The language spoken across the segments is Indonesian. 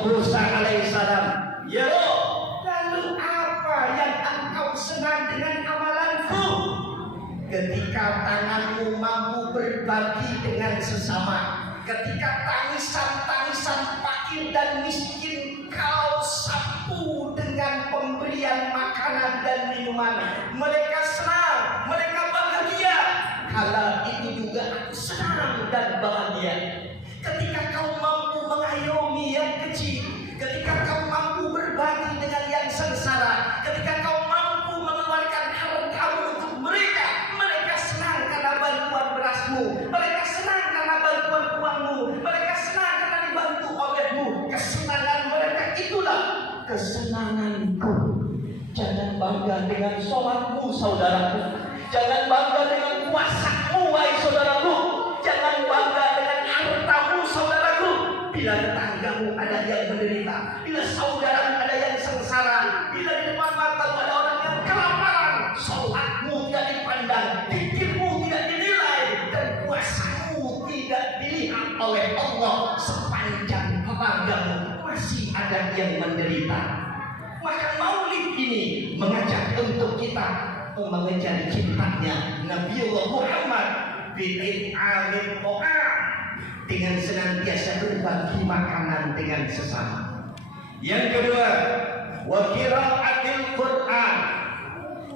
Musa alaihissalam, ya Rob, lalu apa yang engkau senang dengan amalanku? Ketika tanganmu mampu berbagi dengan sesama, ketika tangisan-tangisan fakir dan miskin kau sapu dengan pemberian makanan dan minuman, mereka senang, mereka bahagia. Kala itu juga aku senang dan bahagia. Ketika kau mampu mengayomi yang kecil, ketika kau mampu berbagi dengan yang sengsara, ketika kau mampu mengeluarkan hartamu untuk mereka, mereka senang karena bantuan berasmu, mereka senang karena bantuan uangmu, mereka senang karena dibantu olehmu. Kesenangan mereka itulah kesenanganku. Jangan bangga dengan sholatmu, saudaraku. Jangan bangga dengan puasamu, wahai saudaraku. Jangan bangga dengan hartamu, saudaraku. Bila tetanggamu ada yang menderita, bila saudaramu ada yang sengsara, bila di depan matamu ada orang yang kelaparan, sholatmu tidak dipandang, zikirmu tidak dinilai, dan puasamu tidak dilihat oleh Allah. Sepanjang tetanggamu masih ada yang menderita, maka maulid ini mengajak untuk kita mengejar cintanya Nabiullah Muhammad bin Amin Mu'am, dengan senantiasa berbagi makanan dengan sesama. Yang kedua, wa qiraatil Quran.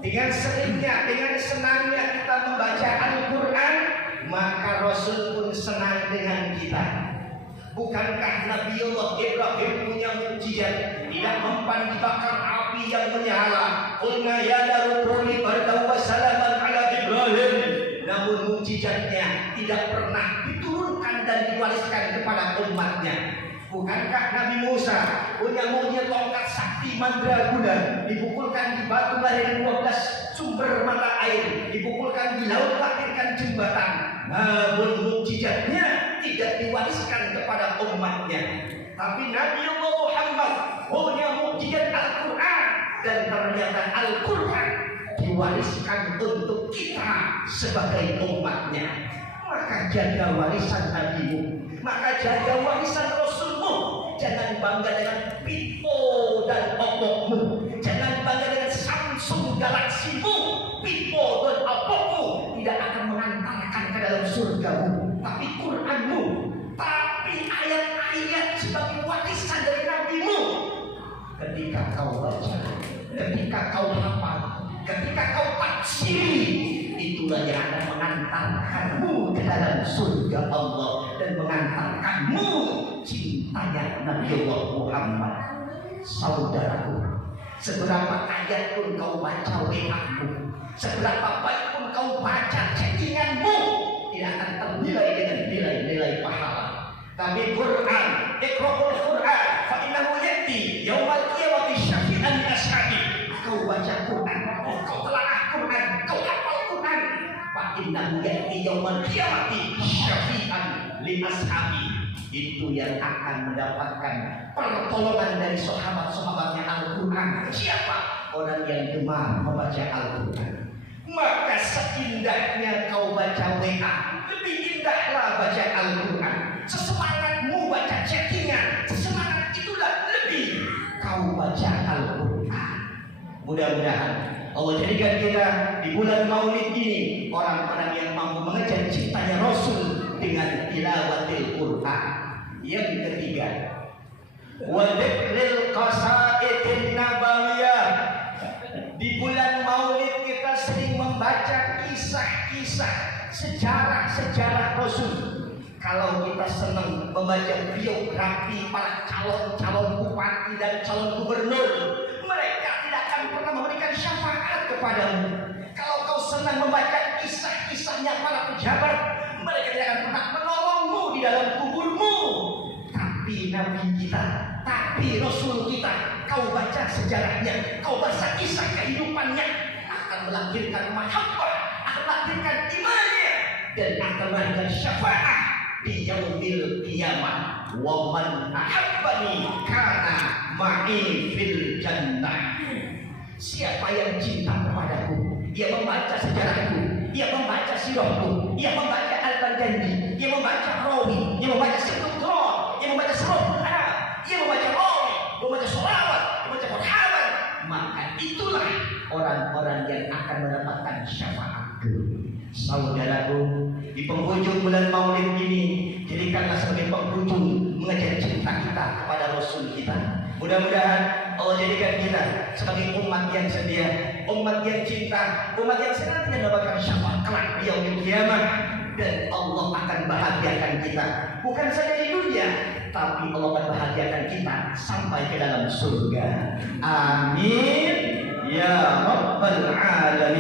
Dengan seringnya, dengan senangnya kita membaca Al-Quran, maka Rasul pun senang dengan kita. Bukankah Nabiullah Ibrahim punya mukjizat, tidak mempan dibakar api yang menyala? Qulna ya naru kuni bardan wa salaman ala Ibrahim. Namun mukjizatnya tidak pernah diturunkan dan diwariskan kepada umatnya. Bukankah Nabi Musa punya mukjizat tongkat sakti mandraguna, dipukulkan di batu lahir 12 sumber mata air, dipukulkan di laut lahirkan jembatan. Namun mukjizatnya tidak diwariskan kepada umatnya. Tapi Nabi Muhammad punya mukjizat Al-Quran, dan ternyata Al-Quran diwariskan untuk kita sebagai umatnya. Maka jaga warisan Nabimu, maka jaga warisan Rasulmu. Jangan bangga dengan Vivo dan Oppo-mu, jangan bangga dengan Samsung Galaxy-mu. Vivo dan Oppo-mu tidak akan mengantarkan ke dalam surgamu, tapi Quranmu, tapi ayat-ayat sebagai warisan dari Nabimu. Ketika kau baca, ketika kau hafal, ketika kau tafsiri, itulah yang akan mengantarkanmu ke dalam surga Allah dan mengantarkanmu cintanya Nabiullah Muhammad. Saudaraku, seberapa ayat pun kau baca WA-mu, seberapa baik pun kau baca chattinganmu, tidak akan ternilai dengan nilai-nilai pahala. Tapi Quran, iqra'ul Quran fa innahu ya'ti yaumal qiyamati syafi'an li ashabi. Kau baca Quran, kau telaah Quran, kau hafal Quran, fa innahu ya'ti yaumal qiyamati syafi'an li ashabi. Itu yang akan mendapatkan pertolongan dari sahabat-sahabatnya Al-Quran. Siapa? Orang yang gemar membaca Al-Quran. Maka seindahnya kau baca WA, lebih indahlah baca Al-Quran. Sesemangatmu baca chattingan, sesemangat itulah lebih kau baca Al-Quran. Mudah-mudahan Allah jadikan kita di bulan Maulid ini orang-orang yang mampu mengejar cintanya Rasul dengan tilawatil Quran. Yang ketiga, wa dzikril qasaidin nabawiyah. Di bulan Maulid kita sering membaca kisah-kisah, sejarah-sejarah Rasul. Kalau kita senang membaca biografi para calon-calon bupati dan calon gubernur, mereka tidak akan pernah memberikan syafaat kepadamu. Kalau kau senang membaca kisah-kisahnya para pejabat, mereka tidak akan pernah menolongmu di dalam kuburmu. Tapi Nabi kita, tapi Rasul kita, kau baca sejarahnya, kau baca kisah kehidupannya, akan melahirkan mahabbah, akan melahirkan imannya, dan akan melahirkan syafaat di yaumil qiyamah. Wa man ahabbani kana ma'i fil jannah. Siapa yang cinta kepadaku, dia membaca sejarahku, dia membaca sirahku, dia membaca Al-Baghdadi, dia membaca Rawi, dia membaca Sibtul Quran, dia membaca Surah Al-An'am, dia membaca orang-orang yang akan mendapatkan syafaatku. Saudaraku, di penghujung bulan Maulid ini, jadikanlah sebagai penghujung mengejar cinta kita kepada Rasul kita. Mudah-mudahan Allah jadikan kita sebagai umat yang setia, umat yang cinta, umat yang senantiasa mendapatkan syafaat kelak di yaumil kiamah, dan Allah akan bahagiakan kita bukan saja di dunia, tapi Allah akan bahagiakan kita sampai ke dalam surga. Amin ya rabbal alamin.